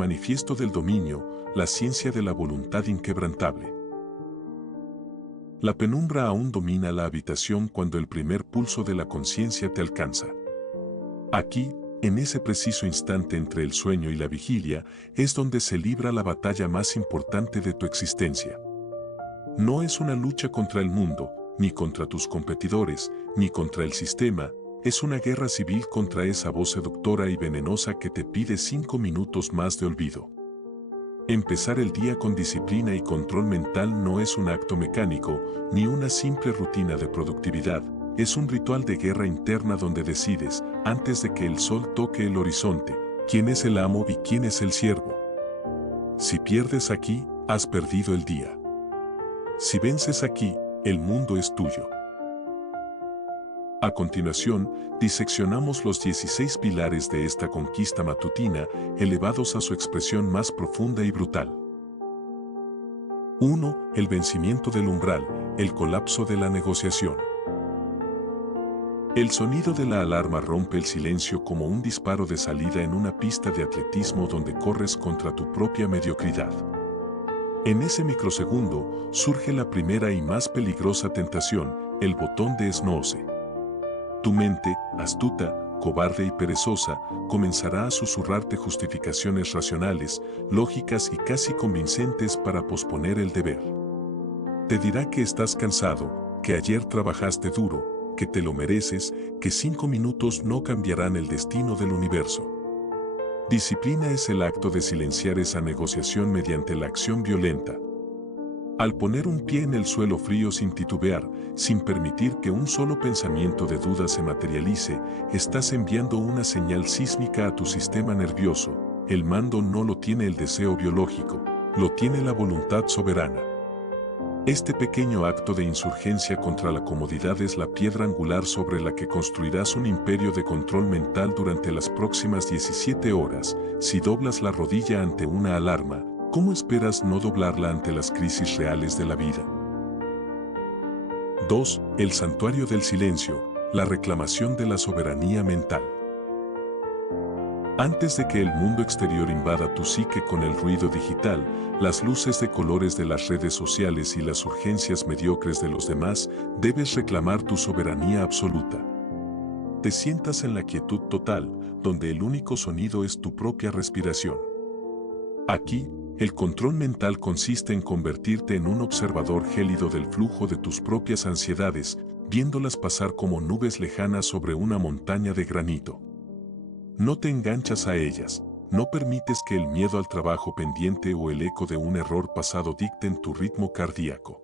manifiesto del dominio, la ciencia de la voluntad inquebrantable. La penumbra aún domina la habitación cuando el primer pulso de la conciencia te alcanza. Aquí, en ese preciso instante entre el sueño y la vigilia, es donde se libra la batalla más importante de tu existencia. No es una lucha contra el mundo, ni contra tus competidores, ni contra el sistema, es una guerra civil contra esa voz seductora y venenosa que te pide 5 minutos más de olvido. Empezar el día con disciplina y control mental no es un acto mecánico, ni una simple rutina de productividad, es un ritual de guerra interna donde decides, antes de que el sol toque el horizonte, quién es el amo y quién es el siervo. Si pierdes aquí, has perdido el día. Si vences aquí, el mundo es tuyo. A continuación, diseccionamos los 16 pilares de esta conquista matutina, elevados a su expresión más profunda y brutal. 1. El vencimiento del umbral, el colapso de la negociación. El sonido de la alarma rompe el silencio como un disparo de salida en una pista de atletismo donde corres contra tu propia mediocridad. En ese microsegundo surge la primera y más peligrosa tentación, el botón de snooze. Tu mente, astuta, cobarde y perezosa, comenzará a susurrarte justificaciones racionales, lógicas y casi convincentes para posponer el deber. Te dirá que estás cansado, que ayer trabajaste duro, que te lo mereces, que 5 minutos no cambiarán el destino del universo. Disciplina es el acto de silenciar esa negociación mediante la acción violenta. Al poner un pie en el suelo frío sin titubear, sin permitir que un solo pensamiento de duda se materialice, estás enviando una señal sísmica a tu sistema nervioso. El mando no lo tiene el deseo biológico, lo tiene la voluntad soberana. Este pequeño acto de insurgencia contra la comodidad es la piedra angular sobre la que construirás un imperio de control mental durante las próximas 17 horas. Si doblas la rodilla ante una alarma, ¿cómo esperas no doblarla ante las crisis reales de la vida? 2. El santuario del silencio, la reclamación de la soberanía mental. Antes de que el mundo exterior invada tu psique con el ruido digital, las luces de colores de las redes sociales y las urgencias mediocres de los demás, debes reclamar tu soberanía absoluta. Te sientas en la quietud total, donde el único sonido es tu propia respiración. Aquí, el control mental consiste en convertirte en un observador gélido del flujo de tus propias ansiedades, viéndolas pasar como nubes lejanas sobre una montaña de granito. No te enganchas a ellas, no permites que el miedo al trabajo pendiente o el eco de un error pasado dicten tu ritmo cardíaco.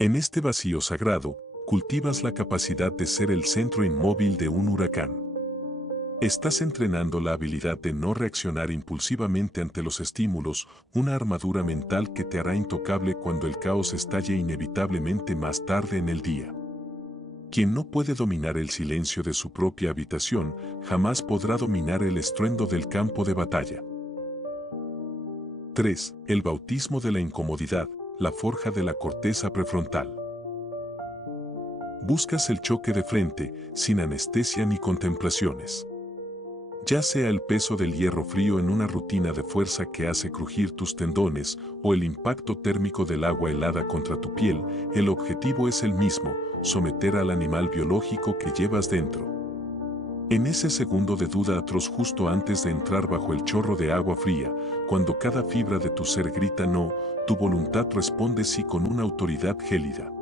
En este vacío sagrado, cultivas la capacidad de ser el centro inmóvil de un huracán. Estás entrenando la habilidad de no reaccionar impulsivamente ante los estímulos, una armadura mental que te hará intocable cuando el caos estalle inevitablemente más tarde en el día. Quien no puede dominar el silencio de su propia habitación, jamás podrá dominar el estruendo del campo de batalla. 3. El bautismo de la incomodidad, la forja de la corteza prefrontal. Buscas el choque de frente, sin anestesia ni contemplaciones. Ya sea el peso del hierro frío en una rutina de fuerza que hace crujir tus tendones o el impacto térmico del agua helada contra tu piel, el objetivo es el mismo, someter al animal biológico que llevas dentro. En ese segundo de duda atroz justo antes de entrar bajo el chorro de agua fría, cuando cada fibra de tu ser grita no, tu voluntad responde sí con una autoridad gélida.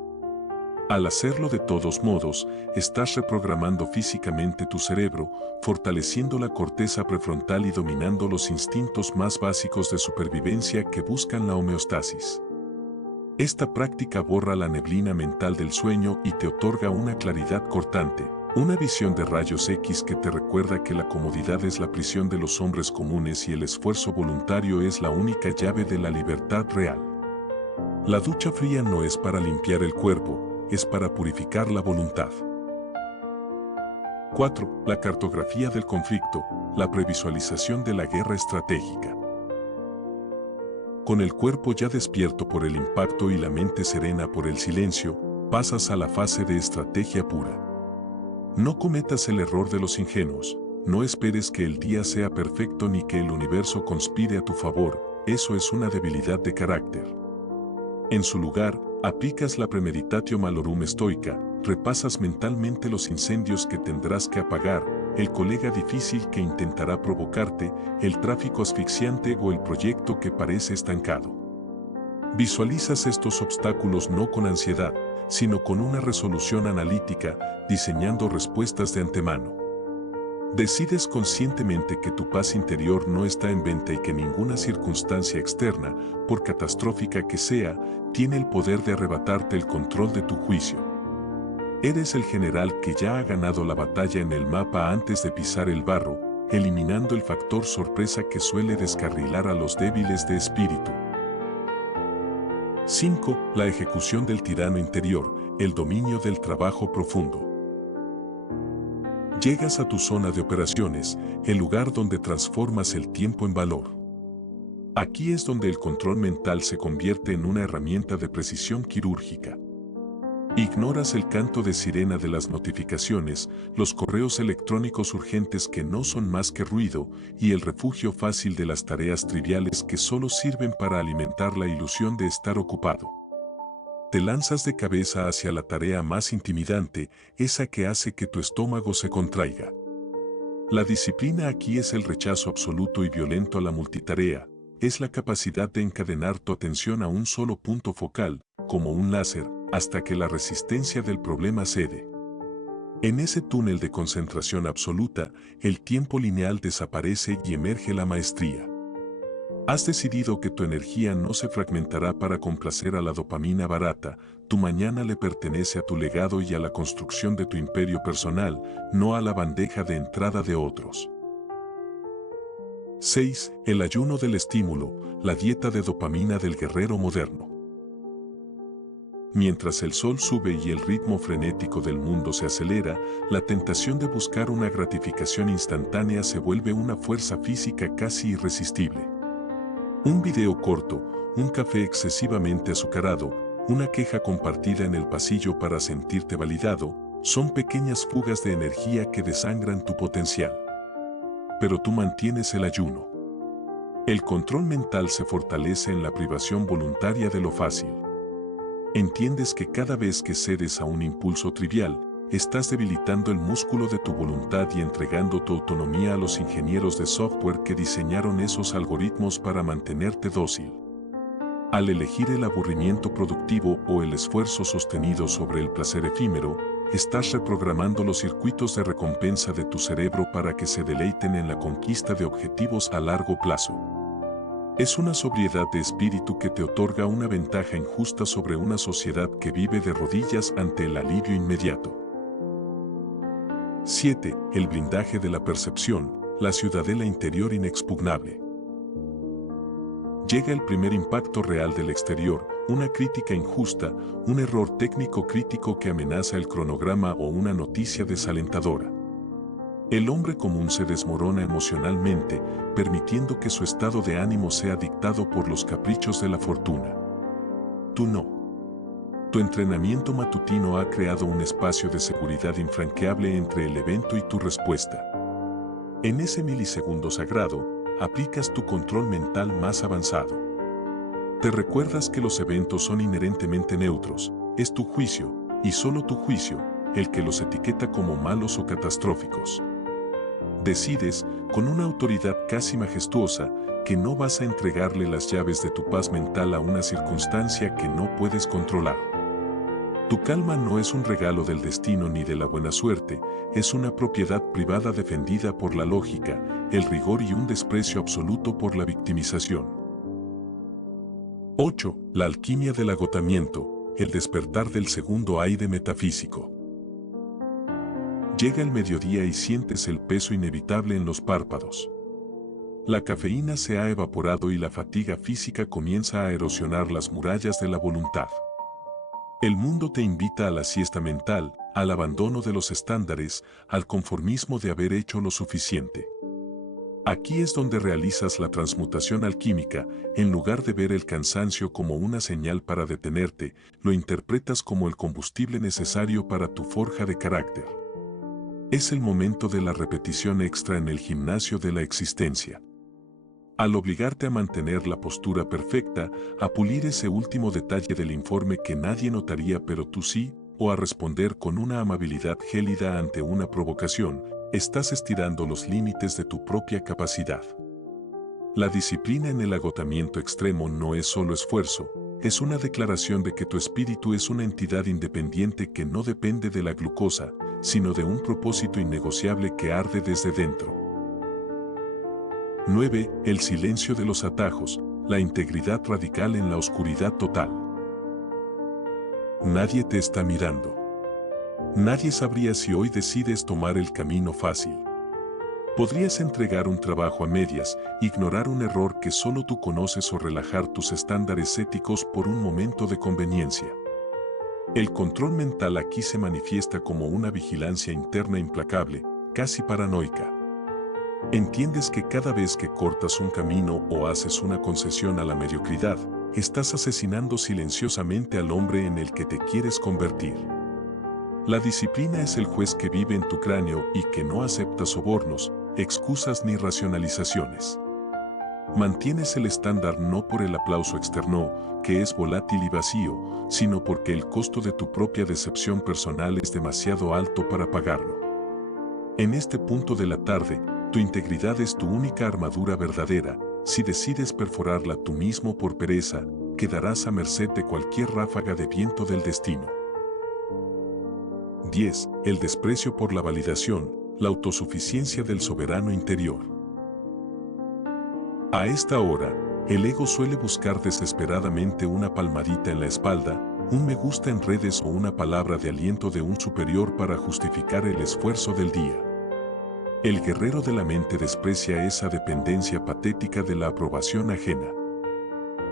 Al hacerlo de todos modos, estás reprogramando físicamente tu cerebro, fortaleciendo la corteza prefrontal y dominando los instintos más básicos de supervivencia que buscan la homeostasis. Esta práctica borra la neblina mental del sueño y te otorga una claridad cortante, una visión de rayos X que te recuerda que la comodidad es la prisión de los hombres comunes y el esfuerzo voluntario es la única llave de la libertad real. La ducha fría no es para limpiar el cuerpo, es para purificar la voluntad. 4. La cartografía del conflicto, la previsualización de la guerra estratégica. Con el cuerpo ya despierto por el impacto y la mente serena por el silencio, pasas a la fase de estrategia pura. No cometas el error de los ingenuos, no esperes que el día sea perfecto ni que el universo conspire a tu favor, eso es una debilidad de carácter. En su lugar, aplicas la premeditatio malorum stoica, repasas mentalmente los incendios que tendrás que apagar, el colega difícil que intentará provocarte, el tráfico asfixiante o el proyecto que parece estancado. Visualizas estos obstáculos no con ansiedad, sino con una resolución analítica, diseñando respuestas de antemano. Decides conscientemente que tu paz interior no está en venta y que ninguna circunstancia externa, por catastrófica que sea, tiene el poder de arrebatarte el control de tu juicio. Eres el general que ya ha ganado la batalla en el mapa antes de pisar el barro, eliminando el factor sorpresa que suele descarrilar a los débiles de espíritu. 5. La ejecución del tirano interior, el dominio del trabajo profundo. Llegas a tu zona de operaciones, el lugar donde transformas el tiempo en valor. Aquí es donde el control mental se convierte en una herramienta de precisión quirúrgica. Ignoras el canto de sirena de las notificaciones, los correos electrónicos urgentes que no son más que ruido y el refugio fácil de las tareas triviales que solo sirven para alimentar la ilusión de estar ocupado. Te lanzas de cabeza hacia la tarea más intimidante, esa que hace que tu estómago se contraiga. La disciplina aquí es el rechazo absoluto y violento a la multitarea, es la capacidad de encadenar tu atención a un solo punto focal, como un láser, hasta que la resistencia del problema cede. En ese túnel de concentración absoluta, el tiempo lineal desaparece y emerge la maestría. Has decidido que tu energía no se fragmentará para complacer a la dopamina barata, tu mañana le pertenece a tu legado y a la construcción de tu imperio personal, no a la bandeja de entrada de otros. 6. El ayuno del estímulo, la dieta de dopamina del guerrero moderno. Mientras el sol sube y el ritmo frenético del mundo se acelera, la tentación de buscar una gratificación instantánea se vuelve una fuerza física casi irresistible. Un video corto, un café excesivamente azucarado, una queja compartida en el pasillo para sentirte validado, son pequeñas fugas de energía que desangran tu potencial. Pero tú mantienes el ayuno. El control mental se fortalece en la privación voluntaria de lo fácil. Entiendes que cada vez que cedes a un impulso trivial, estás debilitando el músculo de tu voluntad y entregando tu autonomía a los ingenieros de software que diseñaron esos algoritmos para mantenerte dócil. Al elegir el aburrimiento productivo o el esfuerzo sostenido sobre el placer efímero, estás reprogramando los circuitos de recompensa de tu cerebro para que se deleiten en la conquista de objetivos a largo plazo. Es una sobriedad de espíritu que te otorga una ventaja injusta sobre una sociedad que vive de rodillas ante el alivio inmediato. 7. El blindaje de la percepción, la ciudadela interior inexpugnable. Llega el primer impacto real del exterior, una crítica injusta, un error técnico crítico que amenaza el cronograma o una noticia desalentadora. El hombre común se desmorona emocionalmente, permitiendo que su estado de ánimo sea dictado por los caprichos de la fortuna. Tú no. Tu entrenamiento matutino ha creado un espacio de seguridad infranqueable entre el evento y tu respuesta. En ese milisegundo sagrado, aplicas tu control mental más avanzado. Te recuerdas que los eventos son inherentemente neutros, es tu juicio, y solo tu juicio, el que los etiqueta como malos o catastróficos. Decides, con una autoridad casi majestuosa, que no vas a entregarle las llaves de tu paz mental a una circunstancia que no puedes controlar. Tu calma no es un regalo del destino ni de la buena suerte, es una propiedad privada defendida por la lógica, el rigor y un desprecio absoluto por la victimización. 8. La alquimia del agotamiento, el despertar del segundo aire metafísico. Llega el mediodía y sientes el peso inevitable en los párpados. La cafeína se ha evaporado y la fatiga física comienza a erosionar las murallas de la voluntad. El mundo te invita a la siesta mental, al abandono de los estándares, al conformismo de haber hecho lo suficiente. Aquí es donde realizas la transmutación alquímica, en lugar de ver el cansancio como una señal para detenerte, lo interpretas como el combustible necesario para tu forja de carácter. Es el momento de la repetición extra en el gimnasio de la existencia. Al obligarte a mantener la postura perfecta, a pulir ese último detalle del informe que nadie notaría pero tú sí, o a responder con una amabilidad gélida ante una provocación, estás estirando los límites de tu propia capacidad. La disciplina en el agotamiento extremo no es solo esfuerzo, es una declaración de que tu espíritu es una entidad independiente que no depende de la glucosa, sino de un propósito innegociable que arde desde dentro. 9. El silencio de los atajos, la integridad radical en la oscuridad total. Nadie te está mirando. Nadie sabría si hoy decides tomar el camino fácil. Podrías entregar un trabajo a medias, ignorar un error que solo tú conoces o relajar tus estándares éticos por un momento de conveniencia. El control mental aquí se manifiesta como una vigilancia interna implacable, casi paranoica. Entiendes que cada vez que cortas un camino o haces una concesión a la mediocridad, estás asesinando silenciosamente al hombre en el que te quieres convertir. La disciplina es el juez que vive en tu cráneo y que no acepta sobornos, excusas ni racionalizaciones. Mantienes el estándar no por el aplauso externo, que es volátil y vacío, sino porque el costo de tu propia decepción personal es demasiado alto para pagarlo. En este punto de la tarde, tu integridad es tu única armadura verdadera. Si decides perforarla tú mismo por pereza, quedarás a merced de cualquier ráfaga de viento del destino. 10. El desprecio por la validación, la autosuficiencia del soberano interior. A esta hora, el ego suele buscar desesperadamente una palmadita en la espalda, un me gusta en redes o una palabra de aliento de un superior para justificar el esfuerzo del día. El guerrero de la mente desprecia esa dependencia patética de la aprobación ajena.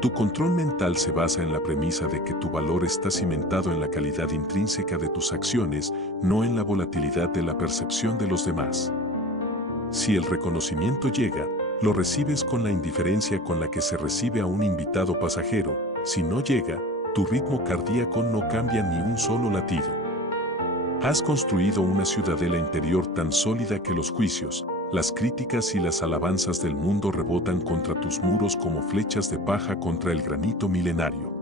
Tu control mental se basa en la premisa de que tu valor está cimentado en la calidad intrínseca de tus acciones, no en la volatilidad de la percepción de los demás. Si el reconocimiento llega, lo recibes con la indiferencia con la que se recibe a un invitado pasajero. Si no llega, tu ritmo cardíaco no cambia ni un solo latido. Has construido una ciudadela interior tan sólida que los juicios, las críticas y las alabanzas del mundo rebotan contra tus muros como flechas de paja contra el granito milenario.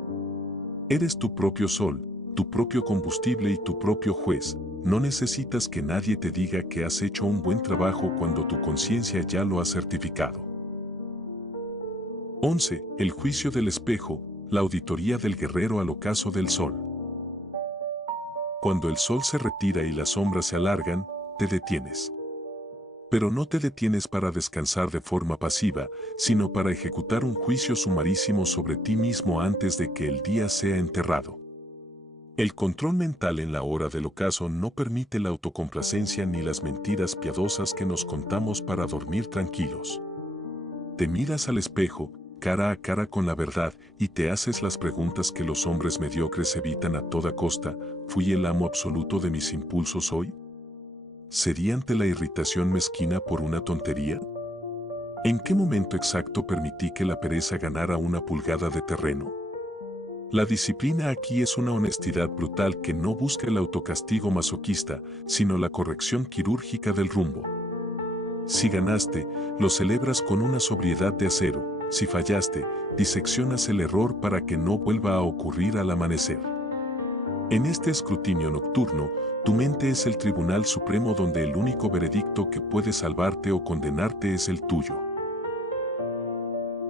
Eres tu propio sol, tu propio combustible y tu propio juez. No necesitas que nadie te diga que has hecho un buen trabajo cuando tu conciencia ya lo ha certificado. 11. El juicio del espejo, la auditoría del guerrero al ocaso del sol. Cuando el sol se retira y las sombras se alargan, te detienes. Pero no te detienes para descansar de forma pasiva, sino para ejecutar un juicio sumarísimo sobre ti mismo antes de que el día sea enterrado. El control mental en la hora del ocaso no permite la autocomplacencia ni las mentiras piadosas que nos contamos para dormir tranquilos. Te miras al espejo, cara a cara con la verdad, y te haces las preguntas que los hombres mediocres evitan a toda costa. ¿Fui el amo absoluto de mis impulsos hoy? ¿Sería ante la irritación mezquina por una tontería? ¿En qué momento exacto permití que la pereza ganara una pulgada de terreno? La disciplina aquí es una honestidad brutal que no busca el autocastigo masoquista, sino la corrección quirúrgica del rumbo. Si ganaste, lo celebras con una sobriedad de acero. Si fallaste, diseccionas el error para que no vuelva a ocurrir al amanecer. En este escrutinio nocturno, tu mente es el tribunal supremo donde el único veredicto que puede salvarte o condenarte es el tuyo.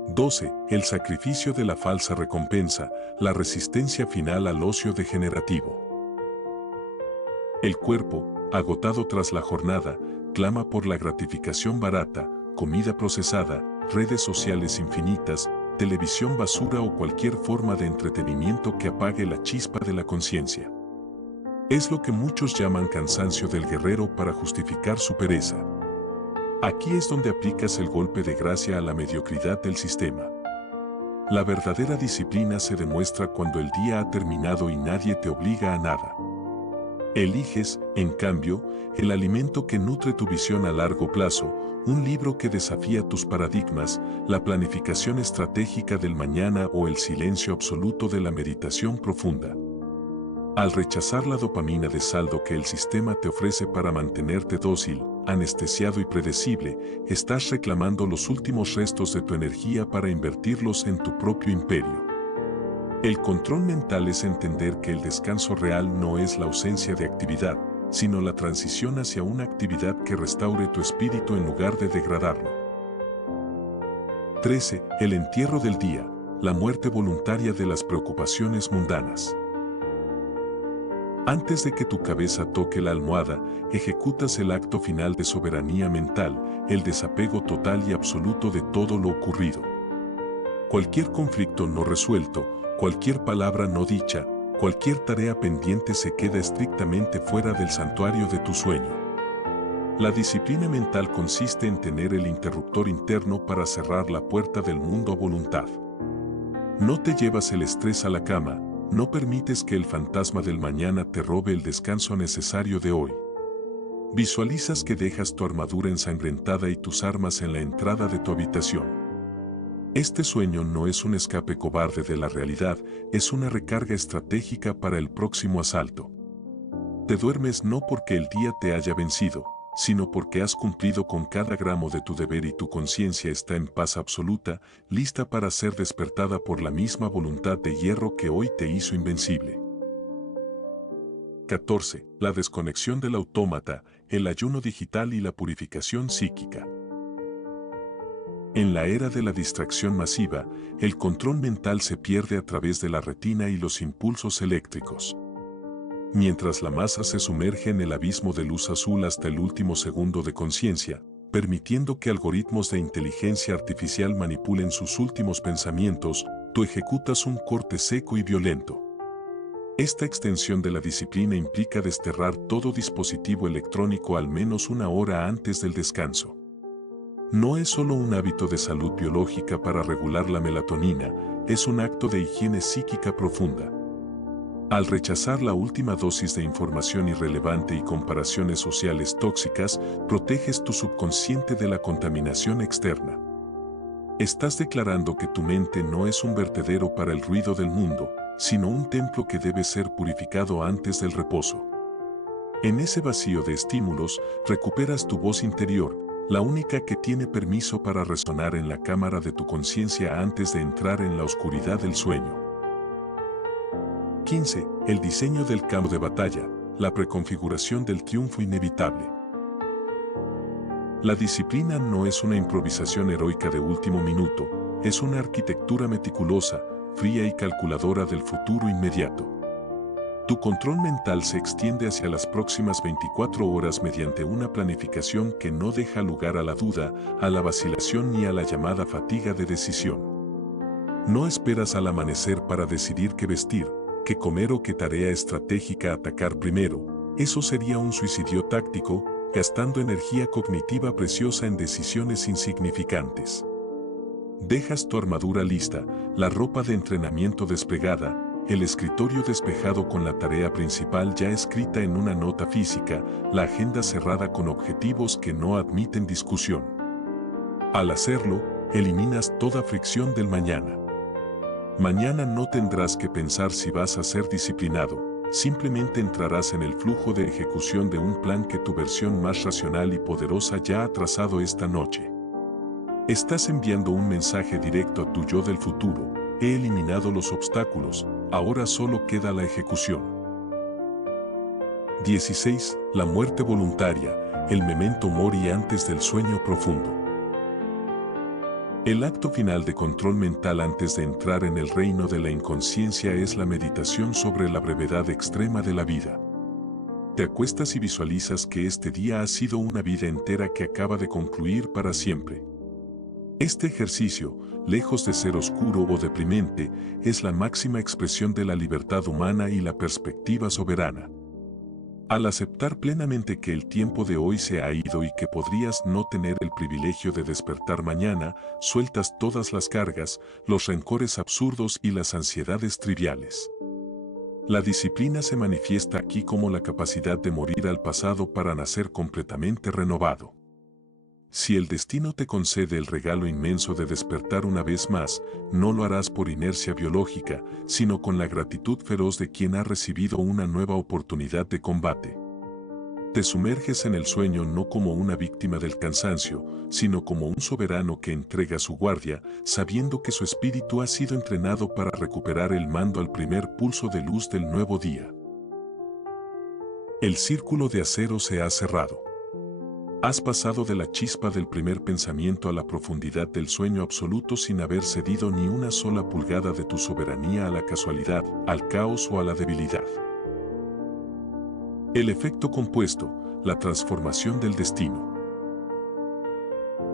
12. El sacrificio de la falsa recompensa, la resistencia final al ocio degenerativo. El cuerpo, agotado tras la jornada, clama por la gratificación barata, comida procesada, redes sociales infinitas, televisión basura o cualquier forma de entretenimiento que apague la chispa de la conciencia. Es lo que muchos llaman cansancio del guerrero para justificar su pereza. Aquí es donde aplicas el golpe de gracia a la mediocridad del sistema. La verdadera disciplina se demuestra cuando el día ha terminado y nadie te obliga a nada. Eliges, en cambio, el alimento que nutre tu visión a largo plazo, un libro que desafía tus paradigmas, la planificación estratégica del mañana o el silencio absoluto de la meditación profunda. Al rechazar la dopamina de saldo que el sistema te ofrece para mantenerte dócil, anestesiado y predecible, estás reclamando los últimos restos de tu energía para invertirlos en tu propio imperio. El control mental es entender que el descanso real no es la ausencia de actividad, sino la transición hacia una actividad que restaure tu espíritu en lugar de degradarlo. 13. El entierro del día, la muerte voluntaria de las preocupaciones mundanas. Antes de que tu cabeza toque la almohada, ejecutas el acto final de soberanía mental, el desapego total y absoluto de todo lo ocurrido. Cualquier conflicto no resuelto, cualquier palabra no dicha, cualquier tarea pendiente se queda estrictamente fuera del santuario de tu sueño. La disciplina mental consiste en tener el interruptor interno para cerrar la puerta del mundo a voluntad. No te llevas el estrés a la cama, no permites que el fantasma del mañana te robe el descanso necesario de hoy. Visualizas que dejas tu armadura ensangrentada y tus armas en la entrada de tu habitación. Este sueño no es un escape cobarde de la realidad, es una recarga estratégica para el próximo asalto. Te duermes no porque el día te haya vencido, sino porque has cumplido con cada gramo de tu deber y tu conciencia está en paz absoluta, lista para ser despertada por la misma voluntad de hierro que hoy te hizo invencible. 14. La desconexión del autómata, el ayuno digital y la purificación psíquica. En la era de la distracción masiva, el control mental se pierde a través de la retina y los impulsos eléctricos. Mientras la masa se sumerge en el abismo de luz azul hasta el último segundo de conciencia, permitiendo que algoritmos de inteligencia artificial manipulen sus últimos pensamientos, tú ejecutas un corte seco y violento. Esta extensión de la disciplina implica desterrar todo dispositivo electrónico al menos una hora antes del descanso. No es solo un hábito de salud biológica para regular la melatonina, es un acto de higiene psíquica profunda. Al rechazar la última dosis de información irrelevante y comparaciones sociales tóxicas, proteges tu subconsciente de la contaminación externa. Estás declarando que tu mente no es un vertedero para el ruido del mundo, sino un templo que debe ser purificado antes del reposo. En ese vacío de estímulos, recuperas tu voz interior, la única que tiene permiso para resonar en la cámara de tu conciencia antes de entrar en la oscuridad del sueño. 15. El diseño del campo de batalla, la preconfiguración del triunfo inevitable. La disciplina no es una improvisación heroica de último minuto, es una arquitectura meticulosa, fría y calculadora del futuro inmediato. Tu control mental se extiende hacia las próximas 24 horas mediante una planificación que no deja lugar a la duda, a la vacilación ni a la llamada fatiga de decisión. No esperas al amanecer para decidir qué vestir, qué comer o qué tarea estratégica atacar primero. Eso sería un suicidio táctico, gastando energía cognitiva preciosa en decisiones insignificantes. Dejas tu armadura lista, la ropa de entrenamiento desplegada, el escritorio despejado con la tarea principal ya escrita en una nota física, la agenda cerrada con objetivos que no admiten discusión. Al hacerlo, eliminas toda fricción del mañana. Mañana no tendrás que pensar si vas a ser disciplinado, simplemente entrarás en el flujo de ejecución de un plan que tu versión más racional y poderosa ya ha trazado esta noche. Estás enviando un mensaje directo a tu yo del futuro: he eliminado los obstáculos, ahora solo queda la ejecución. 16. La muerte voluntaria, el memento mori antes del sueño profundo. El acto final de control mental antes de entrar en el reino de la inconsciencia es la meditación sobre la brevedad extrema de la vida. Te acuestas y visualizas que este día ha sido una vida entera que acaba de concluir para siempre. Este ejercicio, lejos de ser oscuro o deprimente, es la máxima expresión de la libertad humana y la perspectiva soberana. Al aceptar plenamente que el tiempo de hoy se ha ido y que podrías no tener el privilegio de despertar mañana, sueltas todas las cargas, los rencores absurdos y las ansiedades triviales. La disciplina se manifiesta aquí como la capacidad de morir al pasado para nacer completamente renovado. Si el destino te concede el regalo inmenso de despertar una vez más, no lo harás por inercia biológica, sino con la gratitud feroz de quien ha recibido una nueva oportunidad de combate. Te sumerges en el sueño no como una víctima del cansancio, sino como un soberano que entrega su guardia, sabiendo que su espíritu ha sido entrenado para recuperar el mando al primer pulso de luz del nuevo día. El círculo de acero se ha cerrado. Has pasado de la chispa del primer pensamiento a la profundidad del sueño absoluto sin haber cedido ni una sola pulgada de tu soberanía a la casualidad, al caos o a la debilidad. El efecto compuesto, la transformación del destino.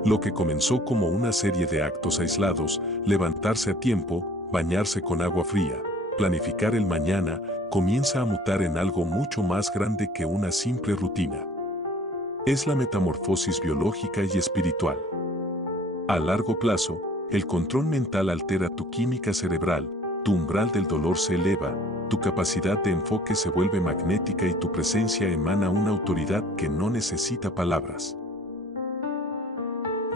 Lo que comenzó como una serie de actos aislados, levantarse a tiempo, bañarse con agua fría, planificar el mañana, comienza a mutar en algo mucho más grande que una simple rutina. Es la metamorfosis biológica y espiritual. A largo plazo, el control mental altera tu química cerebral, tu umbral del dolor se eleva, tu capacidad de enfoque se vuelve magnética y tu presencia emana una autoridad que no necesita palabras.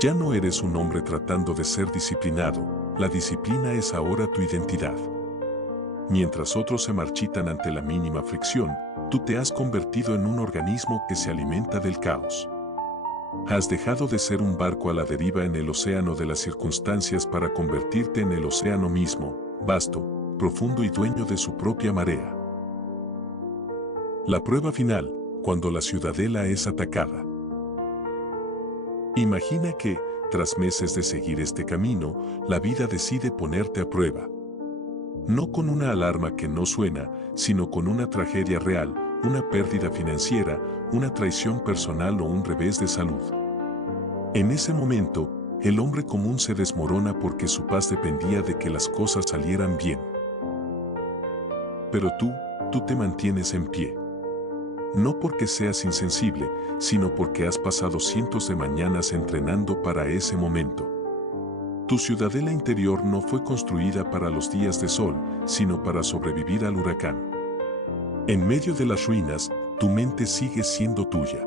Ya no eres un hombre tratando de ser disciplinado, la disciplina es ahora tu identidad. Mientras otros se marchitan ante la mínima fricción, tú te has convertido en un organismo que se alimenta del caos. Has dejado de ser un barco a la deriva en el océano de las circunstancias para convertirte en el océano mismo, vasto, profundo y dueño de su propia marea. La prueba final, cuando la ciudadela es atacada. Imagina que, tras meses de seguir este camino, la vida decide ponerte a prueba. No con una alarma que no suena, sino con una tragedia real, una pérdida financiera, una traición personal o un revés de salud. En ese momento, el hombre común se desmorona porque su paz dependía de que las cosas salieran bien. Pero tú te mantienes en pie. No porque seas insensible, sino porque has pasado cientos de mañanas entrenando para ese momento. Tu ciudadela interior no fue construida para los días de sol, sino para sobrevivir al huracán. En medio de las ruinas, tu mente sigue siendo tuya.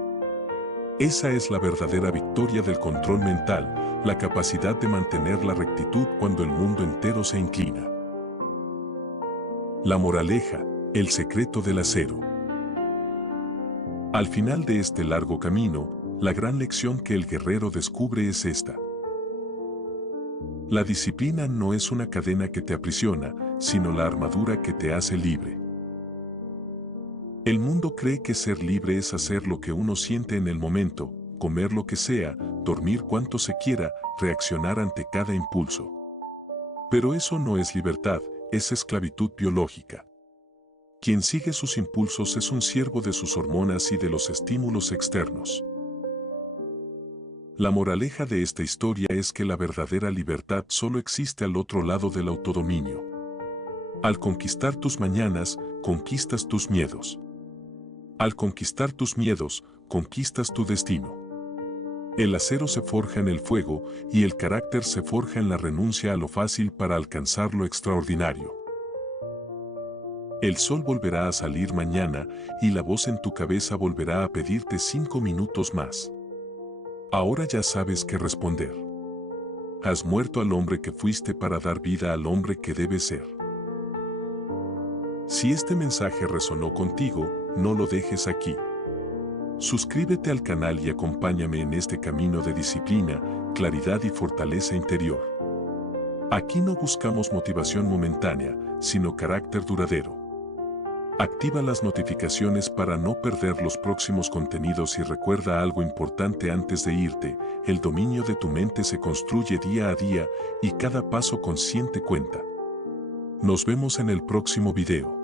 Esa es la verdadera victoria del control mental, la capacidad de mantener la rectitud cuando el mundo entero se inclina. La moraleja, el secreto del acero. Al final de este largo camino, la gran lección que el guerrero descubre es esta. La disciplina no es una cadena que te aprisiona, sino la armadura que te hace libre. El mundo cree que ser libre es hacer lo que uno siente en el momento, comer lo que sea, dormir cuanto se quiera, reaccionar ante cada impulso. Pero eso no es libertad, es esclavitud biológica. Quien sigue sus impulsos es un siervo de sus hormonas y de los estímulos externos. La moraleja de esta historia es que la verdadera libertad solo existe al otro lado del autodominio. Al conquistar tus mañanas, conquistas tus miedos. Al conquistar tus miedos, conquistas tu destino. El acero se forja en el fuego y el carácter se forja en la renuncia a lo fácil para alcanzar lo extraordinario. El sol volverá a salir mañana y la voz en tu cabeza volverá a pedirte 5 minutos más. Ahora ya sabes qué responder. Has muerto al hombre que fuiste para dar vida al hombre que debes ser. Si este mensaje resonó contigo, no lo dejes aquí. Suscríbete al canal y acompáñame en este camino de disciplina, claridad y fortaleza interior. Aquí no buscamos motivación momentánea, sino carácter duradero. Activa las notificaciones para no perder los próximos contenidos y recuerda algo importante antes de irte, el dominio de tu mente se construye día a día y cada paso consciente cuenta. Nos vemos en el próximo video.